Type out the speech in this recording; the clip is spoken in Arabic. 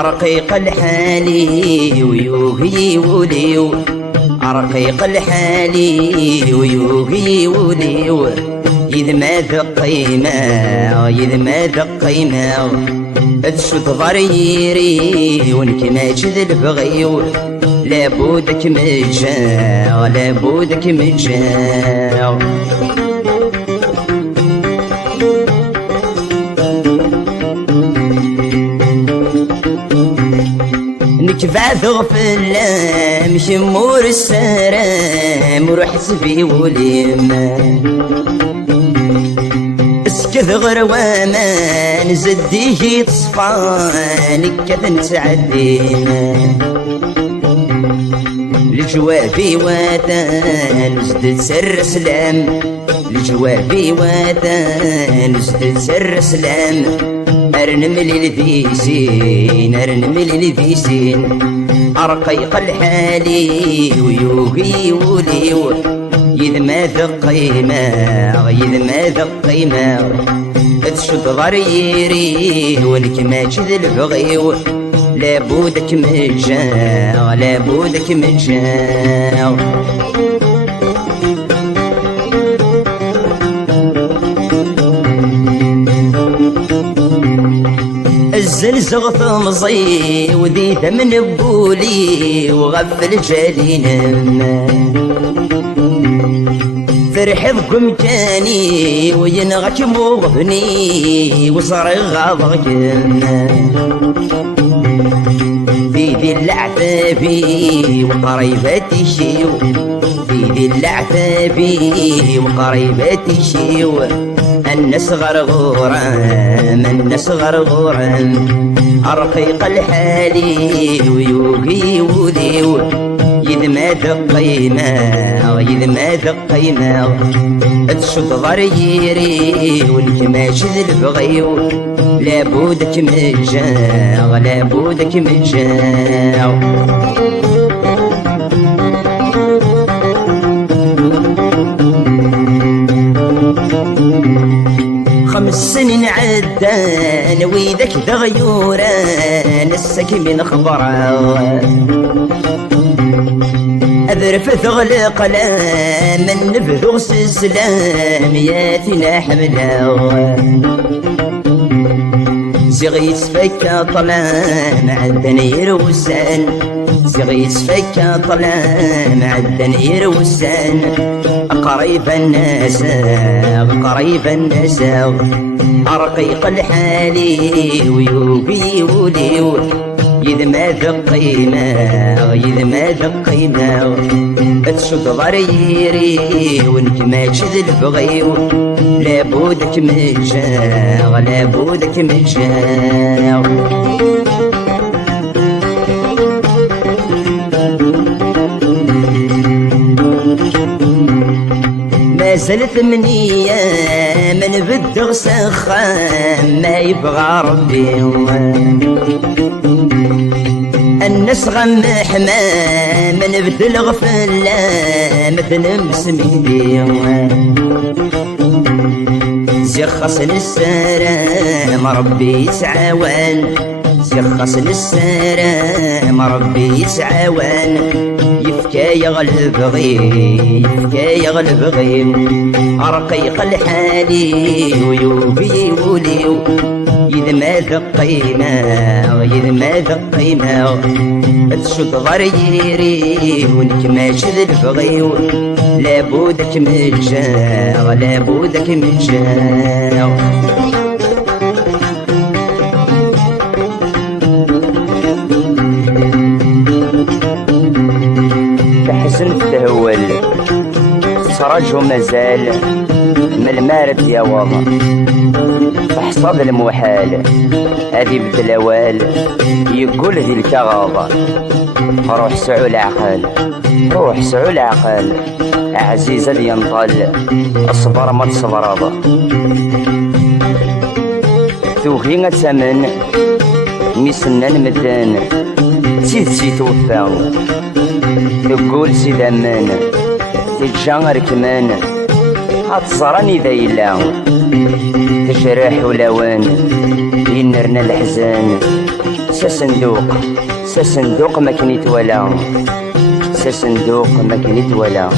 رقيق الحالي ويوهي وليو، رقيق الحالي ويوهي وليو، إذ ما ذق قيمة إذ ما ذق قيمة تشد ضريري ونك ما جذل بغيو، لابودك مجا لابودك مجا. نكفى ثغفل مشمور السرام وروح سبي وليم، اسكث غرواما نزديه تصفان كذا نتعدين، لجوابي واتان زدت سر سلام، لجوابي واتان زدت سر سلام، أرنملي الذيسين أرنملي الذيسين، رقيق الحالي ويوهي وليو، إذ ما ذق قيمة إذ ما ذق قيمة تشد ضريري ولك ما جذل بغيو، لابودك مجا لابودك مجا. الزلزغ ثمزي وذي ثمن بولي وغفل جالينم، فرح بكمكاني وينغك مغبني وصرغ غضغكم، في ذي العتابي وقريباتي شيو، في ذي العتابي وقريباتي شيو، الناس غرغورام الناس غرغورام، رقيق الحالي ويوهي وليو، إذ ما ذق قيمة إذ ما ذق قيمة تشد ضريري ولك ما جذل بغيو، لابودك مجا لابودك مجا. خمس سنين عدان ويدك دغيوران السك من خضرا، أذرف ثغلق لا من نبذغ سلام ياتنا حملا، زغي سفك طلام عدن يروسان، زغي سفك طلام عدن يروسان، قريب الناس قريب الناس، رقيق الحالي ويوبي وليو، إذ ما ذق قيمة إذ ما ذق قيمة تشد ضريري ونك ما جذل بغيو، لابودك مجا لابودك مجا. ما زلت منية من بدغ سخام ما يبغى ربي، الناس غم حمام نبدل غفلة مثل مسميدي، زخص للسلام ربي يتعاون، زخص للسلام ربي يتعاون، يفكى يغلب غيم يفكى يغلب غيم، رقيق الحالي ويوبي وليو، إذ ما ذق قيمة إذ ما ذق قيمة تشد ضريري ونك ما جذل بغيو، لابودك مجا لابودك مجا. تحسن تهول سراجو مازال من المارد ياوض فحصاد المحال هذي بدلاوال يقول ذي الكغاض روح سعو العقل روح سعو العقل عزيزة ينطل اصبر ما تصبر توهي غتامن ميسنان مدان تيدسي توفى تقول سيد امان تجا ركمان هتصراني ذا يلا تجرح ولوان ينرنا الحزان ساسندوق ما كنيت ولا ساسندوق ما كنيت ولا